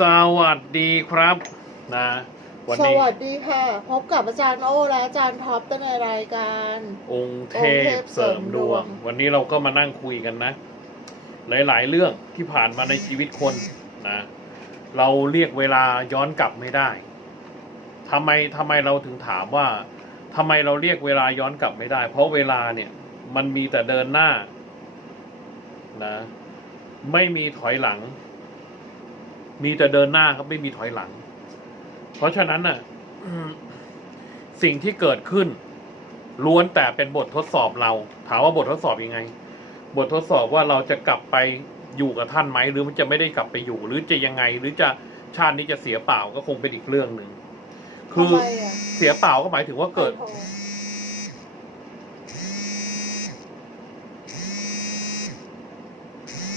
สวัสดีครับนะวันสนี้วัสดีค่ะ พบกับอาจารย์โอและอาจารย์ท็อปในรายการ องค์เทองค์เทพพเสริมดวงเสริมดวง วันนี้เราก็มานั่งคุยกันนะ หลาย ๆ เรื่องที่ผ่านมาในชีวิตคนนะเราเรียกเวลาย้อนกลับไม่ได้ทำไมทำไมเราถึงถามว่าทำไมเราเรียกเวลาย้อนกลับไม่ได้ เพราะเวลาเนี่ย มันมีแต่เดินหน้านะไม่มีถอยหลัง มีแต่เดินหน้าครับไม่มีถอยหลัง เพราะฉะนั้นน่ะสิ่งที่เกิดขึ้น ล้วนแต่เป็นบททดสอบเรา ถามว่าบททดสอบยังไง บททดสอบว่าเราจะกลับไปอยู่กับท่านไหมหรือมันจะไม่ได้กลับไปอยู่ หรือจะยังไง หรือจะชาตินี้จะเสียเปล่าก็คงเป็นอีกเรื่องหนึ่งคือทำไมอะ เสียเปล่าก็หมายถึงว่าเกิด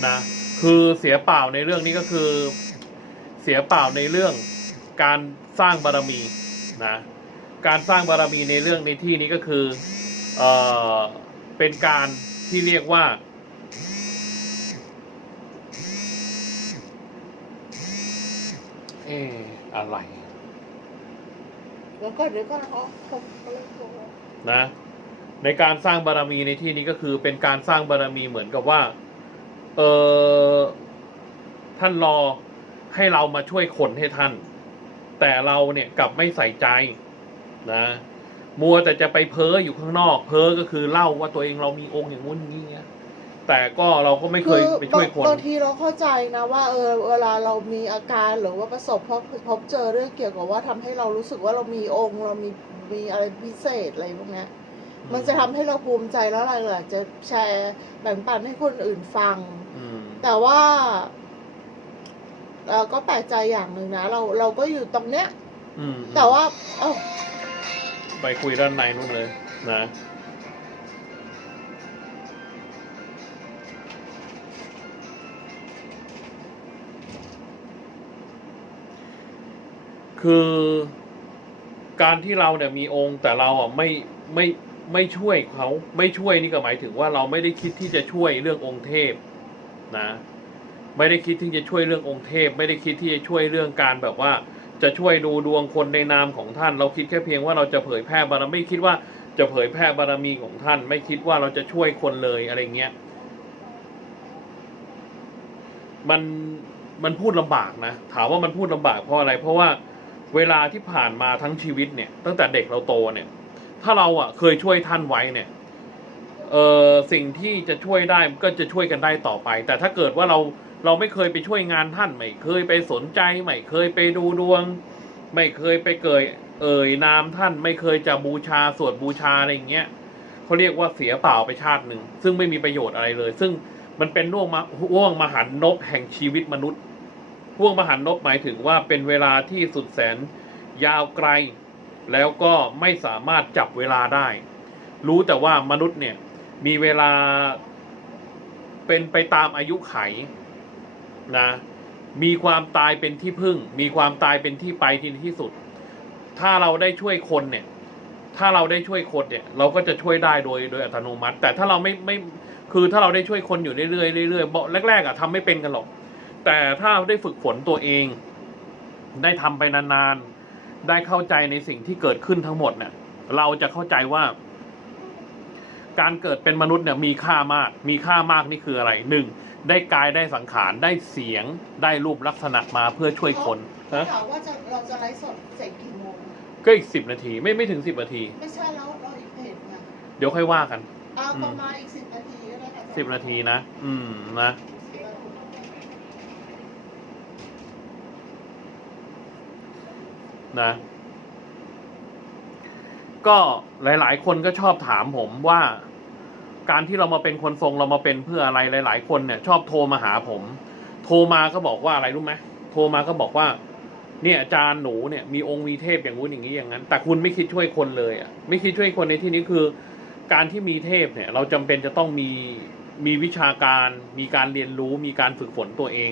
นะคือเสียเปล่าในเรื่องนี้ก็คือ เสียเปล่าในเรื่องการสร้างบารมีนะการสร้างบารมีในเรื่องในที่นี้ก็คือเออเป็นการที่เรียกว่า เอออะไรแล้วก็เดี๋ยวก็เขาเขาเขาเลยโทรนะในการสร้างบารมีในที่นี้ก็คือเป็นการสร้างบารมีเหมือนกับว่า เออท่านรอ ให้เรามาช่วยคนให้ท่าน แต่เราเนี่ยกลับไม่ใส่ใจนะมัวแต่จะไปเพ้ออยู่ข้างนอก เพ้อก็คือเล่าว่าตัวเองเรามีองค์อย่างงู้นอย่างนี้เงี้ยแต่ก็เราก็ไม่เคยไปช่วยคนบางทีเราเข้าใจนะว่าเออเวลาเรามีอาการหรือว่าประสบพบพบเจอเรื่องเกี่ยวกับว่าทำให้เรารู้สึกว่าเรามีองค์เรามีมีอะไรพิเศษอะไรพวกเนี้ยมันจะทำให้เราภูมิใจแล้วเราอยากจะแชร์แบ่งปันให้คนอื่นฟังอืมแต่ว่า เราก็แปลกใจอย่างหนึ่งนะ เราเราก็อยู่ตรงเนี้ยอืมแต่ว่า เอ้าไปคุยด้านในนู่นเลย นะคือการที่เราเนี่ยมีองค์แต่เราอะไม่ไม่ไม่ช่วยเขาไม่ช่วยนี่ก็หมายถึงว่าเราไม่ได้คิดที่จะช่วยเรื่ององค์เทพนะ ไม่ได้คิดที่จะช่วยเรื่ององค์เทพ ไม่ได้คิดที่จะช่วยเรื่องการแบบว่า จะช่วยดูดวงคนในนามของท่าน เราคิดแค่เพียงว่าเราจะเผยแพร่บารมีไม่คิดว่าจะเผยแพร่บารมีของท่าน ไม่คิดว่าเราจะช่วยคนเลยอะไรเงี้ยมันมันพูดลำบากนะถามว่ามันพูดลำบากเพราะอะไร เพราะว่าเวลาที่ผ่านมาทั้งชีวิตเนี่ย ตั้งแต่เด็กเราโตเนี่ย ถ้าเราอะเคยช่วยท่านไว้เนี่ยเออสิ่งที่จะช่วยได้ก็จะช่วยกันได้ต่อไป แต่ถ้าเกิดว่าเรา เราไม่เคยไปช่วยงานท่าน ไม่เคยไปสนใจ ไม่เคยไปดูดวง ไม่เคยไปเกยเอ่ยนามท่าน ไม่เคยจะบูชาสวดบูชาอะไรอย่างเงี้ยเขาเรียกว่าเสียเปล่าไปชาติหนึ่ง ซึ่งไม่มีประโยชน์อะไรเลย ซึ่งมันเป็นห่วงมาห่วงมหันนบแห่งชีวิตมนุษย์ห่วงมหันนบหมายถึงว่าเป็นเวลาที่สุดแสนยาวไกล แล้วก็ไม่สามารถจับเวลาได้ รู้แต่ว่ามนุษย์เนี่ยมีเวลาเป็นไปตามอายุไข นะมีความตายเป็นที่พึ่ง มีความตายเป็นที่ไปที่ที่สุด ถ้าเราได้ช่วยคนเนี่ย ถ้าเราได้ช่วยคนเนี่ย เราก็จะช่วยได้โดยโดยอัตโนมัติ แต่ถ้าเราไม่ไม่คือถ้าเราได้ช่วยคนอยู่เรื่อยๆเรื่อยๆบอกแรกๆอะทำไม่เป็นกันหรอก แต่ถ้าได้ฝึกฝนตัวเอง ได้ทำไปนานๆได้เข้าใจในสิ่งที่เกิดขึ้นทั้งหมดเนี่ยเราจะเข้าใจว่า การเกิดเป็นมนุษย์เนี่ยมีค่ามาก มีค่ามากนี่คืออะไรหนึ่งได้กายได้สังขารได้เสียงได้รูปลักษณะมาเพื่อช่วยคนเขาฮะถามว่าจะเราจะไลฟ์สดเสร็จกี่โมงก็อีกสิบนาทีไม่ไม่ถึงสิบนาที ไม่ใช่แล้วเราอีกเพจไงเดี๋ยวค่อยว่ากันเอาอืมประมาณอีกสิบนาทีก็ได้ค่ะสิบนาทีนะ อืมนะนะ ก็หลาย ๆ คนก็ชอบถามผมว่า การที่เรามาเป็นคนทรงเรามาเป็นเพื่ออะไรหลาย ๆ คนเนี่ย ชอบโทรมาหาผม โทรมาก็บอกว่าอะไรรู้ไหมโทรมาก็บอกว่า เนี่ยอาจารย์หนูเนี่ยมีองค์มีเทพอย่างงู้นอย่างนี้อย่างนั้น แต่คุณไม่คิดช่วยคนเลยอะไม่คิดช่วยคนในที่นี้คือ การที่มีเทพเนี่ย เราจำเป็นจะต้องมีมีวิชาการ มีการเรียนรู้ มีการฝึกฝนตัวเอง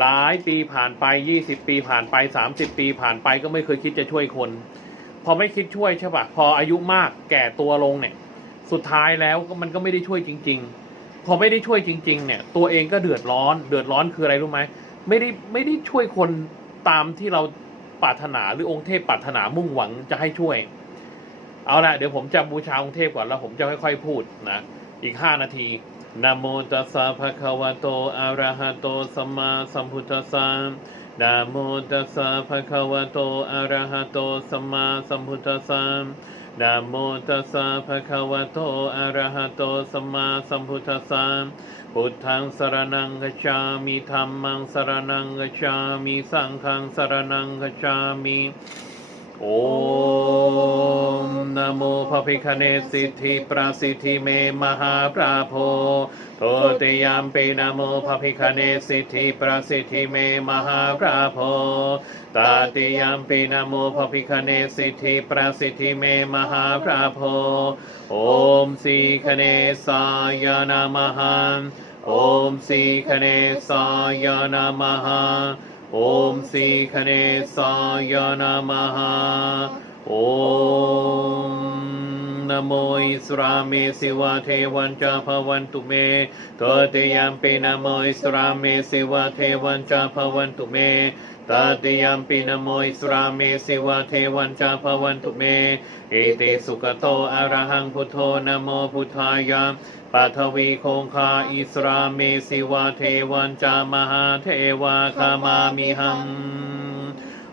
หลายปีผ่านไปยี่สิบปีผ่านไปสามสิบปีผ่านไปก็ไม่เคยคิดจะช่วยคน อไม่คิดช่วยใช่ปะพออายุมากแก่ตัวลงเนี่ย สุดท้ายแล้วมันก็ไม่ได้ช่วยจริง ๆ พอไม่ได้ช่วยจริง ๆ เนี่ย ตัวเองก็เดือดร้อน เดือดร้อนคืออะไรรู้ไหมไม่ได้ไม่ได้ช่วยคนตามที่เราปรารถนาหรือองค์เทพปรารถนามุ่งหวังจะให้ช่วย เอาละเดี๋ยวผมจะบูชาองค์เทพก่อนแล้วผมจะค่อยๆพูดนะอีกห้านาทีนะโมตัสสะภะคะวะโตอะระหะโตสัมมาสัมพุทธัสสะ นะโมตัสสะภะคะวะโต อะระหะโต สัมมาสัมพุทธัสสะนะโมตัสสะภะคะวะโต อะระหะโต สัมมาสัมพุทธัสสะพุทธังสรณังกัจฉามิธัมมังสรณังกัจฉามิ สังฆังสรณังกัจฉามิ โอมนะโมพระพิคเนสิทธิปราสิทธิเมมหาปราโพโทติยามปีนะโมพระพิคเนสิทธิปราสิทธิเมมหาปราโพตาติยามปีนะโมพระพิคเนสิทธิปราสิทธิเมมหาปราโพโอมสีคเนสายนามหังโอมสีคเนสายนามหัง โอมสีคเนโมนะโมอิสราเมสิวะเทวันจาภวันตุเมตติยามปินโมอิสราเมสิวะเทวันจาภวันตุเมตติยามปินโมอิสราเมสิวะเทวันจาภวันตุเมอิติสุขโตอะระหังพุทโธนะโมพุทธายะปัทวีคงคาอิสราเมสิวาเทวันจามหาเทวาคามามิหัง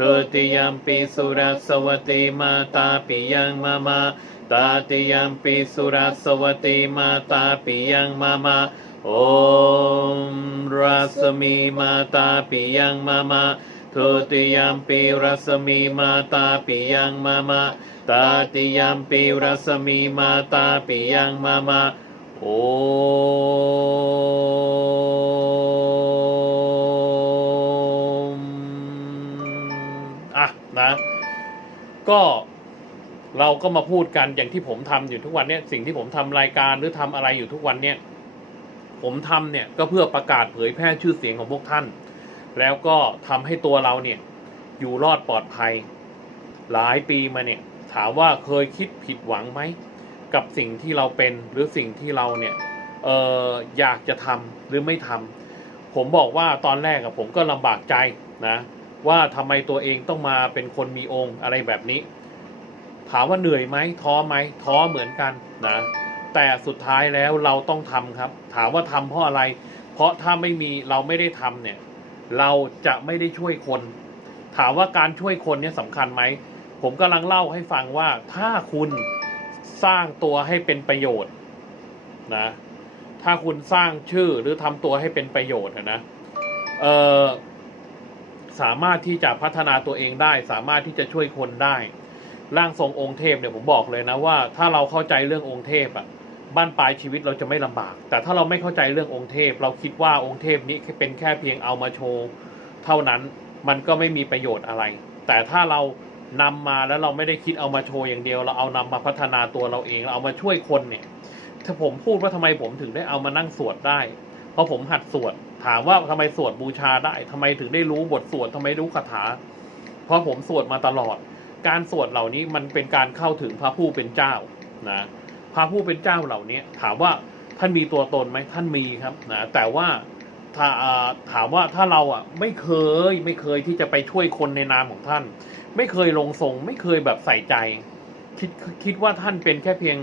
อมเจมาตากีทุเรติยมปีโอมเจมาตากีทุเรคาการีปิยัสุรสวัติมาตาปิยังมามาทุติยมปีสุรสวัติมาตาปิยังมามาตาติยมปีสุรสวัติมาตาปิยังมามาโอมรัศมีมาตาปิยังมามาทุติยมปีรัศมีมาตาปิยังมามาตาติยมปีรัศมีมาตาปิยังมามาโอ ก็เราก็มาพูดกันอย่างที่ผมทำอยู่ทุกวันเนี้ยสิ่งที่ผมทำรายการหรือทำอะไรอยู่ทุกวันเนี้ยผมทำเนี่ยก็เพื่อประกาศเผยแพร่ชื่อเสียงของพวกท่าน แล้วก็ทำให้ตัวเราเนี่ยอยู่รอดปลอดภัย หลายปีมาเนี่ยถามว่าเคยคิดผิดหวังไหมกับสิ่งที่เราเป็นหรือสิ่งที่เราเนี่ยเอออยากจะทำหรือไม่ทำผมบอกว่าตอนแรกอะผมก็ลำบากใจนะ ว่าทำไมตัวเองต้องมาเป็นคนมีองค์อะไรแบบนี้ ถามว่าเหนื่อยไหมท้อไหมท้อเหมือนกันนะแต่สุดท้ายแล้วเราต้องทำครับ ถามว่าทำเพราะอะไร เพราะถ้าไม่มีเราไม่ได้ทำเนี่ย เราจะไม่ได้ช่วยคน ถามว่าการช่วยคนเนี่ยสำคัญไหมผมกำลังเล่าให้ฟังว่าถ้าคุณสร้างตัวให้เป็นประโยชน์นะถ้าคุณสร้างชื่อหรือทำตัวให้เป็นประโยชน์นะเออ สามารถที่จะพัฒนาตัวเองได้ สามารถที่จะช่วยคนได้ ร่างทรงองค์เทพเนี่ยผมบอกเลยนะว่า ถ้าเราเข้าใจเรื่ององค์เทพอะบ้านปลายชีวิตเราจะไม่ลำบาก แต่ถ้าเราไม่เข้าใจเรื่ององค์เทพ เราคิดว่าองค์เทพนี้เป็นแค่เพียงเอามาโชว์เท่านั้นมันก็ไม่มีประโยชน์อะไร แต่ถ้าเรานำมาแล้วเราไม่ได้คิดเอามาโชว์อย่างเดียว เราเอานำมาพัฒนาตัวเราเองเราเอามาช่วยคนเนี่ยถ้าผมพูดว่าทำไมผมถึงได้เอามานั่งสวดได้ เพราะผมหัดสวด ถามว่าทำไมสวดบูชาได้ทำไมถึงได้รู้บทสวดทำไมรู้คาถา เพราะผมสวดมาตลอด การสวดเหล่านี้มันเป็นการเข้าถึงพระผู้เป็นเจ้านะพระผู้เป็นเจ้าเหล่านี้ถามว่าท่านมีตัวตนไหมท่านมีครับนะแต่ว่าถ้าอ่าถามว่าถ้าเราอะไม่เคยไม่เคยที่จะไปช่วยคนในนามของท่าน ไม่เคยลงทรง ไม่เคยแบบใส่ใจ คิดคิดว่าท่านเป็นแค่เพียง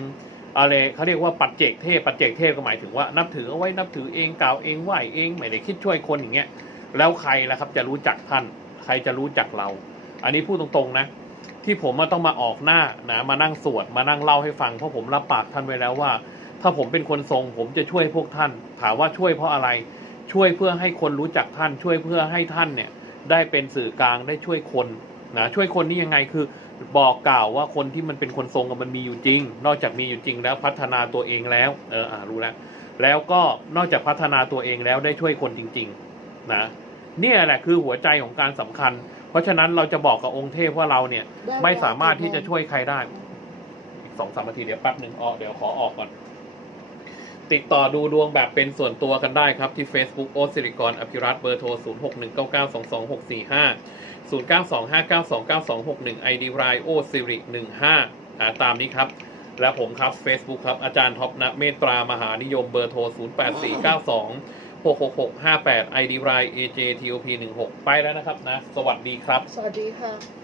อะไรเขาเรียกว่าปัจเจกเทพปัจเจกเทพก็หมายถึงว่านับถือเอาไว้นับถือเองกล่าวเองไหวเองไม่ได้คิดช่วยคนอย่างเงี้ยแล้วใครล่ะครับจะรู้จักท่าน ใครจะรู้จักเรา อันนี้พูดตรงๆนะ ที่ผมมาต้องมาออกหน้านะมานั่งสวดมานั่งเล่าให้ฟังเพราะผมรับปากท่านไว้แล้วว่า ถ้าผมเป็นคนทรง ผมจะช่วยพวกท่าน ถามว่าช่วยเพราะอะไรช่วยเพื่อให้คนรู้จักท่านช่วยเพื่อให้ท่านเนี่ยได้เป็นสื่อกลางได้ช่วยคนนะช่วยคนนี่ยังไงคือ บอกกล่าวว่าคนที่มันเป็นคนทรงมันมีอยู่จริง นอกจากมีอยู่จริงแล้วพัฒนาตัวเองแล้ว เอออ่ารู้แล้ว แล้วก็นอกจากพัฒนาตัวเองแล้วได้ช่วยคนจริง ๆ นะเนี่ยแหละคือหัวใจของการสำคัญ เพราะฉะนั้นเราจะบอกกับองค์เทพว่าเราเนี่ยไม่สามารถที่จะช่วยใครได้สองสามนาทีเดี๋ยวแป๊บหนึ่งออกเดี๋ยวขอออกก่อน ติดต่อดูดวงแบบเป็นส่วนตัวกันได้ครับ ที่ Facebook โอสิริกรอภิรัตน์เบอร์โทร 0 6 1 9 9 2 2 6 4 5 0 9 2 5 9 2 9 2 6 1 ID รายโอสิริ15อ่าตามนี้ครับ และผมครับ Facebook ครับ อาจารย์ท็อปนะเมตตรามหานิยมเบอร์โทร 0 8 4 9 2 6 6 6 5 8 ID ราย AJTOP 16 ไปแล้วนะครับนะ สวัสดีครับ สวัสดีค่ะ